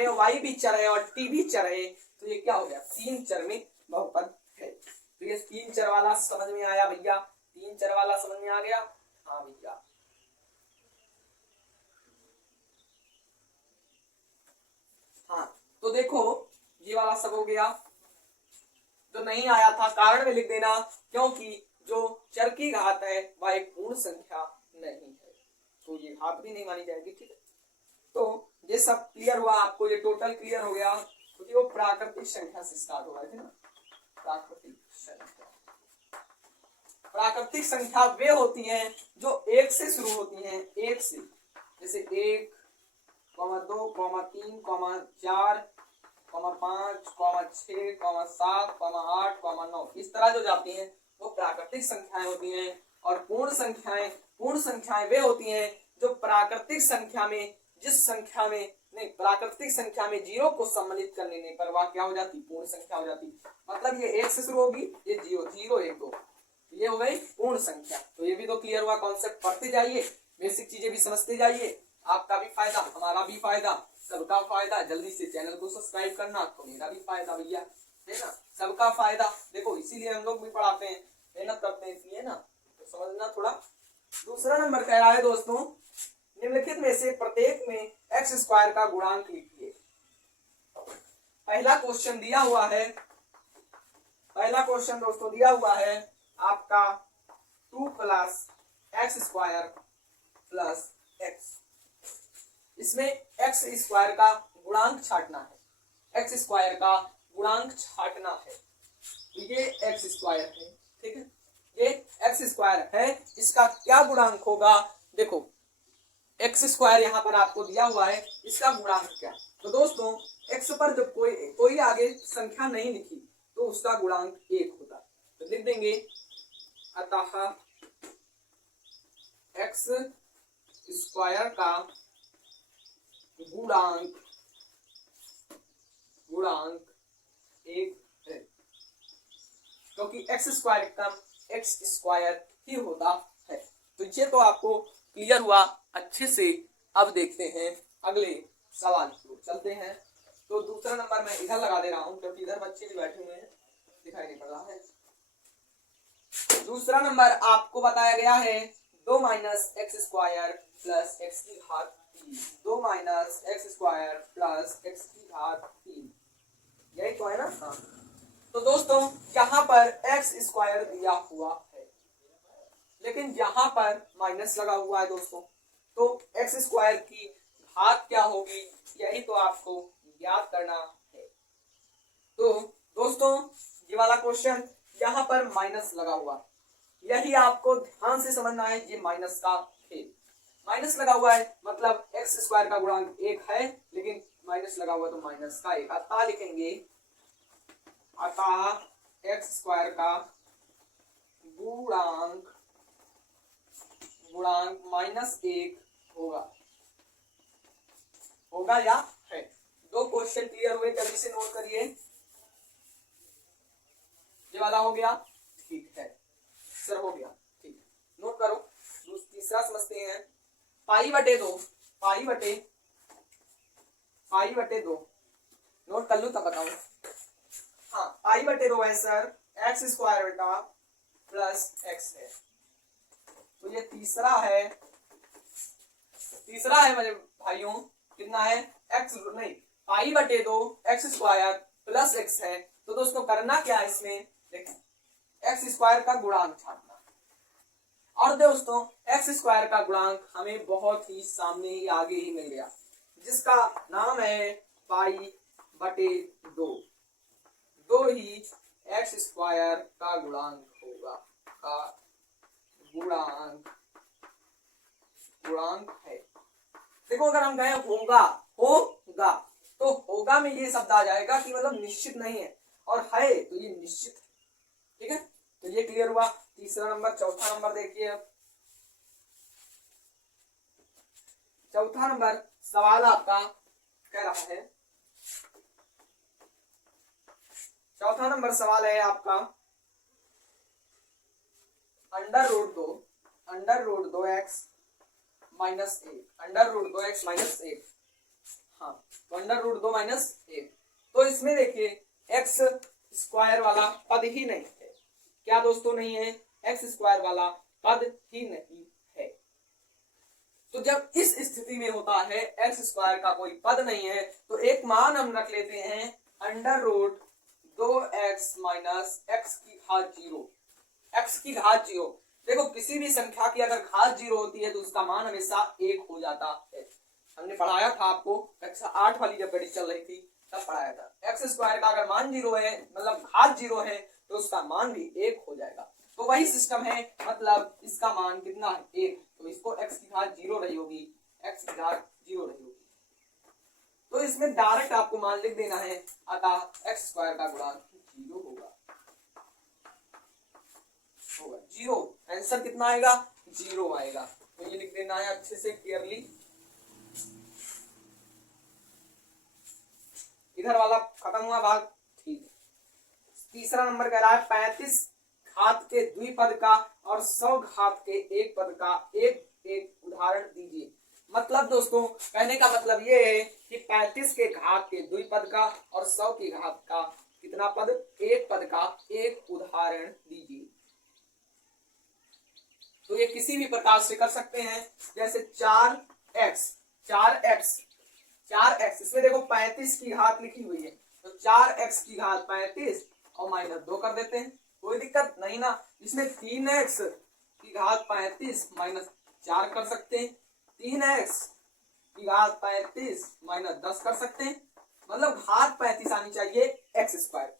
है, y भी चर है और t भी चर है, तो ये क्या हो गया, 3 चर में बहुपद है। तो ये 3 चर वाला समझ में आया भैया, 3 चर वाला समझ में आ गया। हाँ भैया, हाँ तो देखो ये वाला सब हो गया। जो नहीं आया था कारण में लिख देना, क्योंकि जो चर की घात है वह एक पूर्ण संख्या नहीं है, तो ये घात भी नहीं मानी जाएगी। ठीक है, तो ये सब क्लियर हुआ आपको, ये टोटल क्लियर हो गया, क्योंकि वो प्राकृतिक संख्या से स्टार्ट हो रहे थे ना। प्राकृतिक संख्या, प्राकृतिक संख्या वे होती हैं जो 1 से शुरू होती हैं, 1 से, जैसे 1, 2, 3, 4, 5, 6, 7, 8, 9, इस तरह जो जाती हैं वो प्राकृतिक संख्याएं होती हैं। और पूर्ण संख्याएं वे होती हैं जो प्राकृतिक संख्या में, जिस संख्या में नहीं, प्राकृतिक संख्या में 0 को सम्मिलित करने पर वह क्या हो जाती, पूर्ण संख्या हो जाती। मतलब ये 1 से शुरू होगी, ये 0, 0, 1, 2, ये हो गई पूर्ण संख्या। तो ये भी तो क्लियर हुआ, कॉन्सेप्ट पढ़ते जाइए, बेसिक चीजें भी समझते जाइए, आपका भी फायदा, हमारा भी फायदा, सबका फायदा। जल्दी से चैनल को सब्सक्राइब करना, तो मेरा भी फायदा भैया, है ना, सबका फायदा। देखो इसीलिए हम लोग भी पढ़ाते हैं, मेहनत करते हैं इसलिए ना, तो समझना थोड़ा। दूसरा नंबर कह रहा है दोस्तों, निम्नलिखित में से प्रत्येक में x स्क्वायर का गुणांक लिखिए। पहला क्वेश्चन दिया हुआ है, पहला क्वेश्चन दोस्तों दिया हुआ है आपका 2 + x स्क्वायर प्लस x। इसमें x स्क्वायर का गुणांक छाटना है, x स्क्वायर का गुणांक छाटना है। ये x स्क्वायर है, ठीक है, ये x स्क्वायर है, इसका क्या गुणांक होगा। देखो x स्क्वायर यहाँ पर आपको दिया हुआ है, इसका गुणांक क्या। तो दोस्तों x पर जब कोई आगे संख्या नहीं लिखी तो उसका गुणांक 1 होता, तो लिख देंगे अतः x स्क्वायर का गुणांक 1 है, क्योंकि x स्क्वायर का x स्क्वायर ही होता है। तो ये तो आपको क्लियर हुआ अच्छे से। अब देखते हैं अगले सवाल की ओर चलते हैं। तो दूसरा नंबर मैं इधर लगा दे रहा हूं, क्योंकि इधर बच्चे भी बैठे हुए हैं, दिखाई नहीं पड़ रहा है। दूसरा नंबर आपको बताया गया है 2 - x स्क्वायर प्लस x की घात 3, 2 - x स्क्वायर प्लस x की घात 3, यही तो है ना। हाँ, तो दोस्तों यहाँ पर x स्क्वायर दिया हुआ है, लेकिन यहाँ पर माइनस लगा हुआ है दोस्तों, तो x स्क्वायर की घात क्या होगी, यही तो आपको याद करना है। तो दोस्तों ये वाला क्वेश्चन यहाँ पर माइनस लगा हुआ, यही आपको ध्यान से समझना है। ये माइनस का है, माइनस लगा हुआ है मतलब x स्क्वायर का गुणांक 1 है, लेकिन माइनस लगा हुआ तो माइनस का 1, अतः लिखेंगे अतः x स्क्वायर का गुणांक -1 होगा या है। 2 क्वेश्चन क्लियर हुए, जल्दी से नोट करिए। ये वाला हो गया, ठीक है सर, हो गया, ठीक है, नोट करो। तीसरा समझते हैं, π/2, π/2 नोट कर लूं तब बताऊं। हाँ, π/2 है सर, x स्क्वायर बेटा प्लस x है। तो ये तीसरा है मेरे भाइयों, कितना है, x नहीं, π/2 x स्क्वायर प्लस x है। तो दोस्तों करना क्या है इसमें, देखो x स्क्वायर का गुणांक छाटना, और दोस्तों x स्क्वायर का गुणांक हमें बहुत ही सामने ही आगे ही मिल गया, जिसका नाम है π/2। 2 ही x स्क्वायर का गुणांक होगा, गुणांक है। देखो अगर हम कहें होगा तो होगा में ये शब्द आ जाएगा कि मतलब निश्चित नहीं है, और है तो ये निश्चित है, ठीक है। तो ये क्लियर हुआ तीसरा नंबर। चौथा नंबर देखिए, अब चौथा नंबर सवाल आपका कह रहा है, चौथा नंबर सवाल है आपका √2x - 1, √2x - 1। हाँ, तो अंडर रूट 2 माइनस 1। तो इसमें देखिए एक्स स्क्वायर वाला पद ही नहीं है। क्या दोस्तों नहीं है? एक्स स्क्वायर वाला पद ही नहीं है। तो जब इस स्थिति में होता है एक्स स्क्वायर का कोई पद नहीं है, तो एक मान हम रख लेते हैं under root 2x minus x की घात 0। एक्स की घात 0, देखो किसी भी संख्या की अगर घात 0 होती है तो उसका मान हमेशा 1 हो जाता है। हमने पढ़ाया था आपको कक्षा 8 वाली जब गणित चल रही थी तब पढ़ाया था। एक्स स्क्वायर का अगर मान 0 है, मतलब घात 0 है, तो उसका मान भी 1 हो जाएगा। तो वही सिस्टम है, मतलब इसका मान कितना है? 1। तो इसको x की घात 0 रही होगी, x की घात 0 रही होगी। तो इसमें डायरेक्ट आपको मान लिख देना है, अतः एक्स स्क्वायर का गुणांक 0 होगा। 0। आंसर कितना आएगा? 0 आएगा। तो ये लिख देना है अच्छे से क्लियरली। इधर वाला खत्म हुआ भाग, ठीक है। तीसरा नंबर कह रहा है 35 घात के द्विपद का और 100 घात के एक पद का एक एक उदाहरण दीजिए। मतलब दोस्तों कहने का मतलब ये है कि 35 के घात के द्विपद का और 100 की घात का कितना पद? एक पद का एक उदाहरण दीजिए। तो ये किसी भी प्रकार से कर सकते हैं, जैसे 4x, इसमें देखो 35 की घात लिखी हुई है, तो 4x की घात 35 और माइनस 2 कर देते हैं, कोई दिक्कत नहीं ना। इसमें 3x की घात 35 माइनस 4 कर सकते हैं, 3x की घात 35 माइनस 10 कर सकते हैं, मतलब घात 35 आनी चाहिए एक्स स्क्वायर।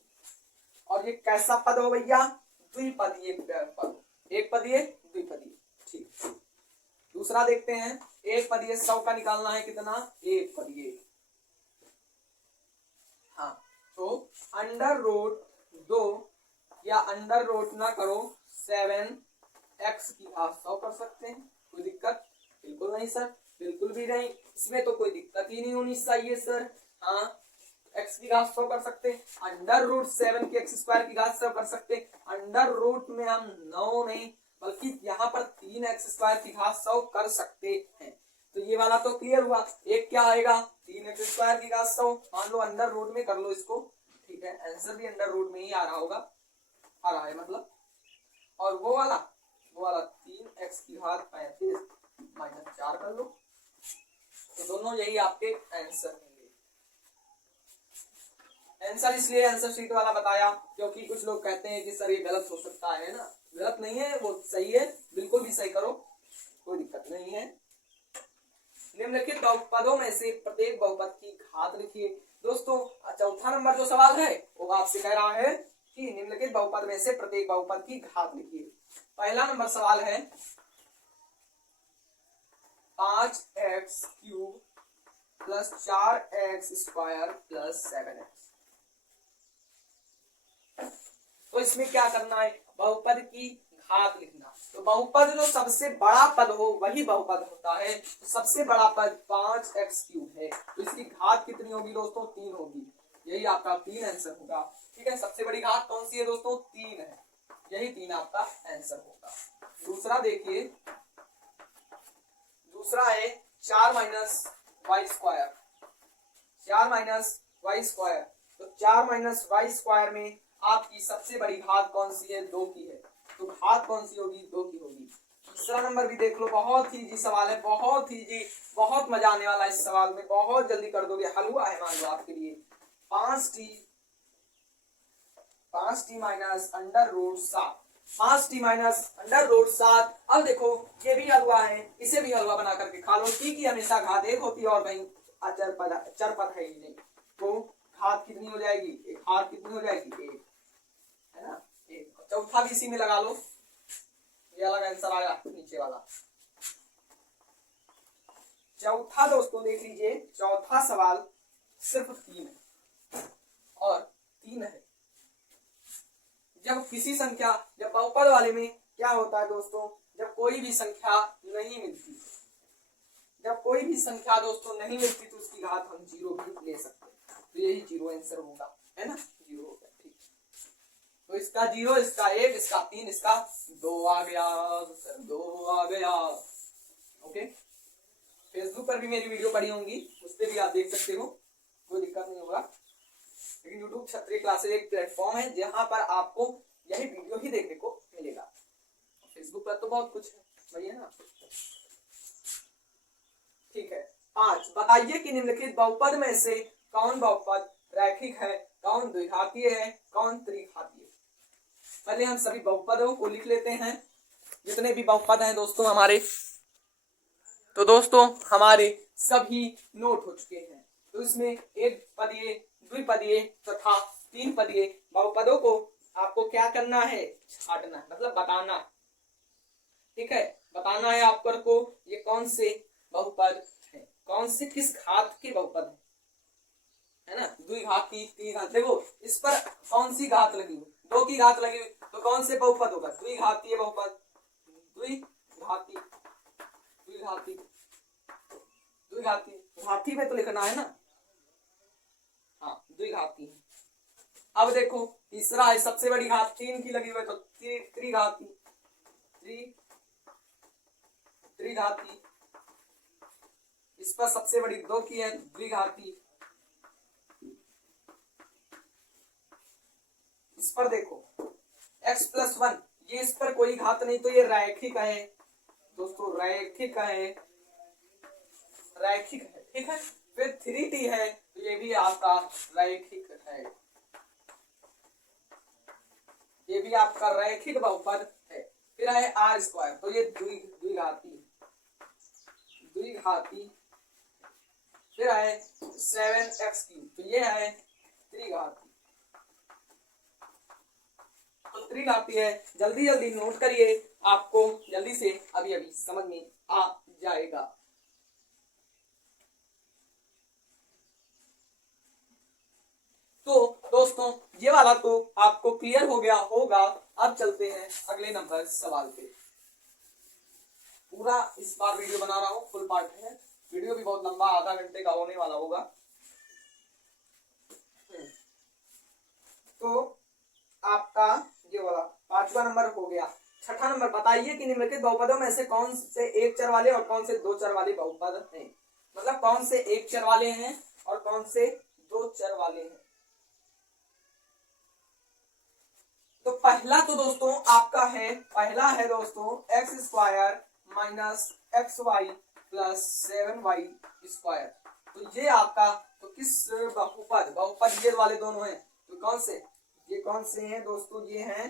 और ये कैसा पद हो भैया? द्विपदीय पद, एक पदीय द्विपदीय। ठीक, दूसरा देखते हैं। एक पदीय 100 का निकालना है कितना? एक पदीय। हाँ, तो अंडर रूट 2 या अंडर रूट ना करो 7x की घात 100 कर सकते हैं, कोई दिक्कत? बिल्कुल नहीं सर, बिल्कुल भी नहीं, इसमें तो कोई दिक्कत ही नहीं होनी चाहिए सर। हाँ, x की घात 100 कर सकते हैं, अंडर रूट 7 की एक्स स्क्वायर की घात 100 कर सकते हैं। अंडर रूट में हम 9 नहीं बल्कि यहाँ पर 3x स्क्वायर की घात 100 कर सकते हैं। तो ये वाला तो क्लियर हुआ। एक क्या आएगा? 3x स्क्वायर की घात 100, मान लो अंडर रूट में कर लो इसको, ठीक है, आंसर भी अंडर रूट में ही आ रहा होगा, आ रहा है मतलब। और वो वाला 3x की घात 35 माइनस 4 कर लो, तो दोनों यही आपके आंसर होंगे। आंसर इसलिए आंसर शीट वाला बताया क्योंकि कुछ लोग कहते हैं कि सर ये गलत हो सकता है ना। गलत नहीं है, वो सही है, बिल्कुल भी सही करो, कोई दिक्कत नहीं है। निम्नलिखित बहुपदों में से प्रत्येक बहुपद की घात लिखिए। दोस्तों चौथा नंबर जो सवाल है वो आपसे कह रहा है कि निम्नलिखित बहुपद में से प्रत्येक बहुपद की घात लिखिए। पहला नंबर सवाल है 5x cube plus 4x square plus 7x। तो इसमें क्या करना है? बहुपद की घात लिखना। तो बहुपद जो सबसे बड़ा पद हो वही बहुपद होता है। तो सबसे बड़ा पद 5x क्यूब है, तो इसकी घात कितनी होगी दोस्तों? 3 होगी। यही आपका 3 आंसर होगा। ठीक है, सबसे बड़ी घात कौन सी है दोस्तों? 3 है, यही 3 आपका आंसर होगा। दूसरा देखिए, दूसरा है 4 minus y square. 4 minus y square, तो 4 माइनस वाई स्क्वायर में आपकी सबसे बड़ी घात कौन सी है? 2 की है, तो घात कौन सी होगी? 2 की होगी। तीसरा नंबर भी देख लो, बहुत ही इजी सवाल है, बहुत ही इजी, बहुत मजा आने वाला है इस सवाल में, बहुत जल्दी कर दोगे, हलवा है मान लो आपके लिए। 5t minus under root 7, 5t minus under root 7। अब देखो ये भी हलवा है, इसे भी हलवा बना करके खा लो। t की हमेशा घात 1 होती है और कहीं चर पद है ही नहीं, तो घात कितनी हो जाएगी? घात कितनी हो जाएगी? 1 है ना, 1। चौथा भी इसी में लगा लो, ये अलग आंसर आया नीचे वाला। चौथा दोस्तों देख लीजिए, चौथा सवाल सिर्फ 3 है और 3 है। जब किसी संख्या, जब बहुपद वाले में क्या होता है दोस्तों? जब कोई भी संख्या नहीं मिलती, जब कोई भी संख्या दोस्तों नहीं मिलती तो उसकी घात हम 0 भी ले सकते हैं। तो यही 0 आंसर होगा, है ना, 0 होगा। ठीक, तो इसका 0, इसका 1, इसका 3, इसका 2 आ गया, 2 आ गया। ओके, फेसबुक पर भी मेरी वीडियो पड़ी होंगी, उस पर भी आप देख सकते हो। कोई दिक्कत नहीं होगा। लेकिन यूट्यूब क्षत्रिय क्लासेज एक प्लेटफॉर्म है जहां पर आपको यही वीडियो ही देखने को मिलेगा। फेसबुक पर तो बहुत कुछ है, वही है ना। ठीक है। 5, बताइए कि निम्नलिखित बहुपद में से कौन बहुपद रैखिक है, कौन द्विघातीय है, कौन त्रिघातीय। पहले हम सभी बहुपदों को लिख लेते हैं, जितने भी बहुपद हैं दोस्तों हमारे। तो दोस्तों हमारे सभी नोट हो चुके हैं। तो इसमें एक पदीय, द्विपदीय तथा तीन पदीय बहुपदों को आपको क्या करना है, छांटना, मतलब बताना। ठीक है, बताना है आपको ये कौन से बहुपद है, कौन से किस घात के बहुपद है ना। द्विघाती, त्रिघात, देखो इस पर कौन सी घात लगी हुई, 2 की घात लगी हुई, तो कौन से बहुपद होगा, द्विघातीय बहुपद। द्विघाती, द्विघाती, द्विघाती, घाती में तो लिखना है ना, हाँ द्विघाती। अब देखो तीसरा है, सबसे बड़ी घात 3 की लगी हुई है तो त्रिघाती, त्रिघाती। इस पर सबसे बड़ी 2 की है, द्विघाती। इस पर देखो x+1, ये इस पर कोई घात नहीं, तो ये रैखिक है दोस्तों, रैखिक है, रैखिक है। ठीक है, फिर 3t है तो ये भी आपका रैखिक है, ये भी आपका रैखिक बहुपद है। फिर है r², तो ये द्विघाती, द्विघाती। फिर है 7x3, तो ये है त्रिघाती, तो त्रिघाती है। जल्दी जल्दी नोट करिए, आपको जल्दी से अभी अभी समझ में आ जाएगा। तो दोस्तों ये वाला तो आपको क्लियर हो गया होगा। अब चलते हैं अगले नंबर सवाल पे। पूरा इस बार वीडियो बना रहा हूँ, फुल पार्ट है, वीडियो भी बहुत लंबा, आधा घंटे का होने वाला होगा। तो आपका ये वाला 5वां नंबर हो गया। 6ठा नंबर, बताइए कि निम्नलिखित बहुपदों में से कौन से एक चर वाले और कौन से दो चर वाले बहुपद हैं, मतलब कौन से एक चर वाले हैं और कौन से दो चर वाले हैं। तो पहला तो दोस्तों आपका है, पहला है दोस्तों x² minus XY plus 7y²। तो ये आपका, तो किस बहुपद, बहुपद ये वाले दोनों हैं, तो कौन से, ये कौन से हैं दोस्तों, ये हैं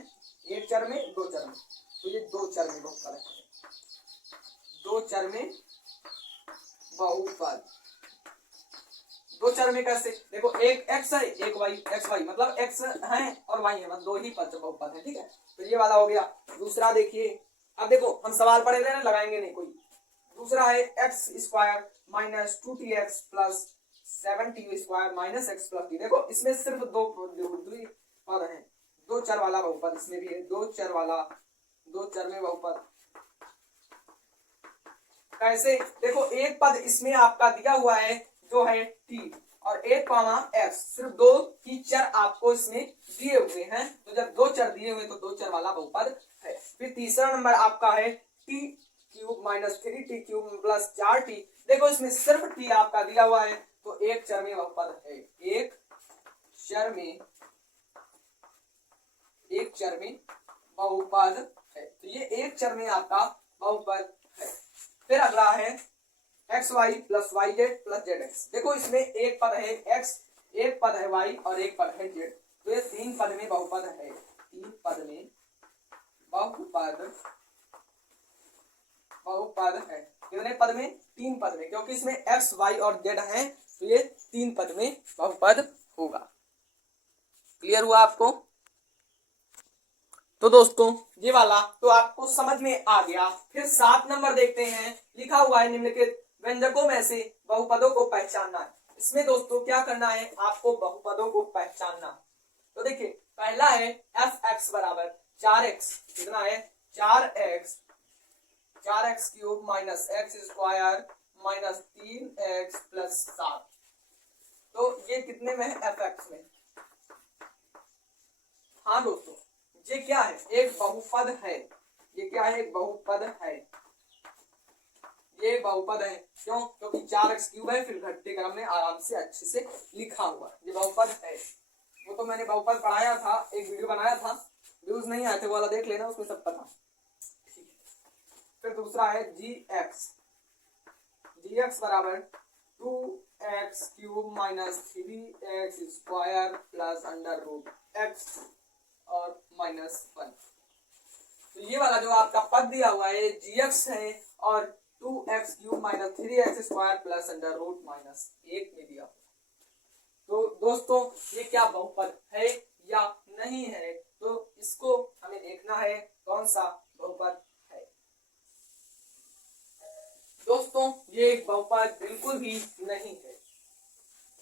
एक चर में, दो चर में, तो ये दो चर में बहुपद है, दो चर में बहुपद। दो चर में कैसे, देखो एक x है एक y, xy मतलब x है और y है, मतलब दो ही पद बहुपद है। ठीक है, तो ये वाला हो गया। दूसरा देखिए, अब देखो हम सवाल पढ़े थे ना, लगाएंगे नहीं कोई। दूसरा है x² minus 2tx plus 7t² minus x plus t। देखो इसमें सिर्फ दो पद हैं, दो चर वाला बहुपद इसमें भी है, दो चर वाला, दो चर में बहुपद। कैसे, देखो एक पद इसमें आपका दिया हुआ है जो है t और एक कॉमा x, सिर्फ दो ही चर आपको इसमें दिए हुए हैं, तो जब दो चर दिए हुए तो दो चर वाला बहुपद है। फिर तीसरा नंबर आपका है t³ minus 3t³ plus 4t। देखो इसमें सिर्फ t आपका दिया हुआ है, तो एक चर में बहुपद है, एक चर में, एक चर में बहुपद है, तो ये एक चर में आपका बहुपद है। फिर अगला है xy plus yz plus zx। देखो इसमें एक पद है x, एक पद है y और एक पद है z, तो ये तीन पद में बहुपद है, तीन पद में बहुपद, बहुपद है। कितने पद में, तीन पद में, क्योंकि इसमें x y और z है, तो ये तीन पद में बहुपद होगा। क्लियर हुआ आपको। तो दोस्तों ये वाला तो आपको समझ में आ गया। फिर 7 नंबर देखते हैं, लिखा हुआ है निम्नलिखित व्यंजकों में से बहुपदों को पहचानना है। इसमें दोस्तों क्या करना है, आपको बहुपदों को पहचानना। तो देखिए पहला है fx बराबर 4x, कितना है 4x, 4x³ minus x² minus 3x plus 7। तो ये कितने में है, fx में। हाँ दोस्तों ये क्या है, एक बहुपद है, ये क्या है, एक बहुपद है, ये बहुपद है। क्यों? क्योंकि 4x³ है, फिर घटते क्रम में आराम से अच्छे से लिखा हुआ, ये बहुपद है। वो तो मैंने बहुपद पढ़ाया था, एक वीडियो बनाया था, व्यूज नहीं आए थे, वो वाला देख लेना, उसमें सब पता। ठीक है, फिर दूसरा है gx बराबर 2x³ minus 3x² plus under root x और -1। तो ये वाला जो आपका पद दिया हुआ है gx है और 2x³ minus 3x² plus under root -1 में दिया हुआ। तो दोस्तों ये क्या बहुपद है या नहीं है, तो इसको हमें देखना है कौन सा बहुपद है। दोस्तों ये बहुपद बिल्कुल भी नहीं है।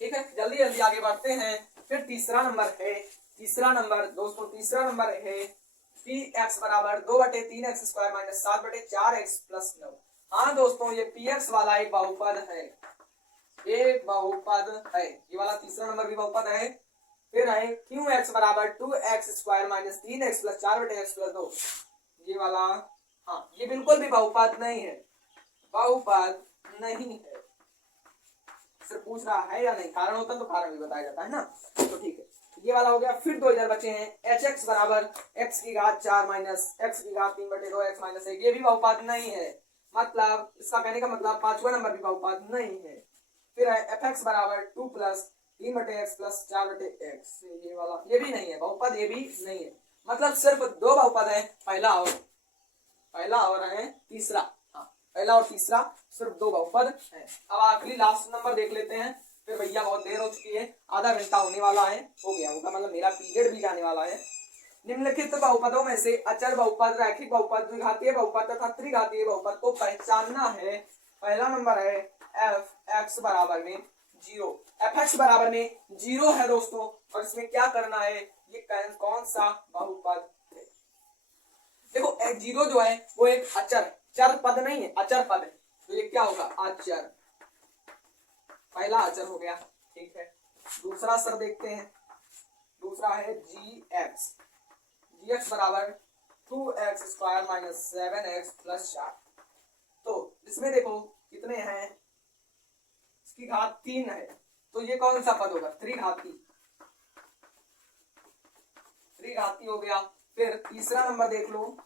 ठीक है, जल्दी जल्दी आगे बढ़ते हैं। फिर तीसरा नंबर है, तीसरा नंबर दोस्तों तीसरा नंबर है px बराबर 2/3x² माइनस 7/4x प्लस 9। हाँ दोस्तों, ये px वाला एक बहुपद है, एक बहुपद है, ये वाला तीसरा नंबर भी बहुपद है। फिर है qx बराबर 2x² minus 3x plus 4/x plus 2, ये वाला, हाँ ये बिल्कुल भी बहुपद नहीं है, बहुपद नहीं है। सिर्फ पूछ रहा है या नहीं, कारण होता तो कारण भी बताया जाता है ना, तो ठीक है, ये वाला हो गया। फिर 2 इधर बचे हैं, hx बराबर x⁴ माइनस x⁵ माइनस 1, ये भी बहुपद नहीं है, मतलब इसका कहने का मतलब 5वां नंबर भी बहुपद नहीं है। फिर है fx बराबर 2 प्लस 3/x प्लस 4/x, ये वाला ये भी नहीं है बहुपद, ये भी नहीं है, मतलब सिर्फ 2 बहुपद है, पहला और है तीसरा। हाँ, पहला और तीसरा सिर्फ 2 बहुपद है। अब आखिरी लास्ट नंबर देख लेते हैं, फिर भैया बहुत देर हो चुकी है, आधा घंटा होने वाला है, हो गया होगा, मतलब मेरा पीरियड भी जाने वाला है। निम्नलिखित बहुपदों में से अचर बहुपद, रैखिक बहुपद, द्विघातीय बहुपद तथा त्रिघातीय बहुपद को पहचानना है। पहला नंबर है fx बराबर में 0, fx बराबर में 0 है दोस्तों, और इसमें क्या करना है, ये कौन सा बहुपद है। देखो 0 जो है वो एक अचर, चर पद नहीं है, अचर पद है, तो ये क्या होगा, अचर, पहला अचर हो गया। ठीक है, दूसरा सर देखते हैं, दूसरा है gx बराबर 2x² माइनस 7x प्लस 4। तो इसमें देखो कितने हैं, इसकी घात 3 है, तो ये कौन सा पद होगा, त्रिघाती हो गया। फिर तीसरा नंबर देख लो,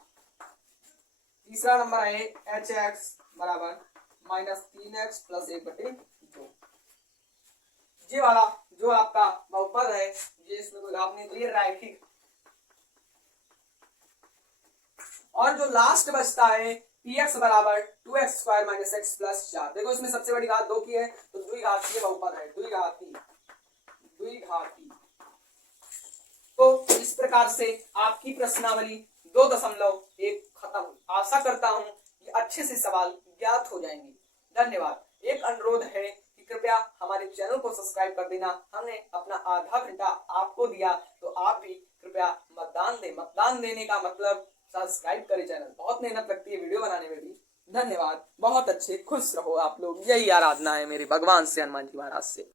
तीसरा नंबर है hx बराबर माइनस 3x प्लस 1/2। ये वाला जो आपका बहुपद है, ये इसमें कोई घात नहीं, तो ये रैखिक। और जो लास्ट बचता है px बराबर 2x² माइनस x प्लस 4, देखो इसमें सबसे बड़ी घात 2 की है, तो द्विघातीय बहुपद है, द्विघाती। तो इस प्रकार से आपकी प्रश्नावली 2.1 खत्म हुई। आशा करता हूं कि अच्छे से सवाल ज्ञात हो जाएंगे। धन्यवाद। एक अनुरोध है कि कृपया हमारे चैनल को सब्सक्राइब कर देना, हमने अपना आधा घंटा आपको दिया, तो आप भी कृपया मतदान दें। मतदान देने का मतलब सब्सक्राइब करें चैनल, बहुत मेहनत लगती है वीडियो बनाने में भी। धन्यवाद, बहुत अच्छे खुश रहो आप लोग, यही आराधना है मेरे भगवान से, हनुमान जी महाराज से।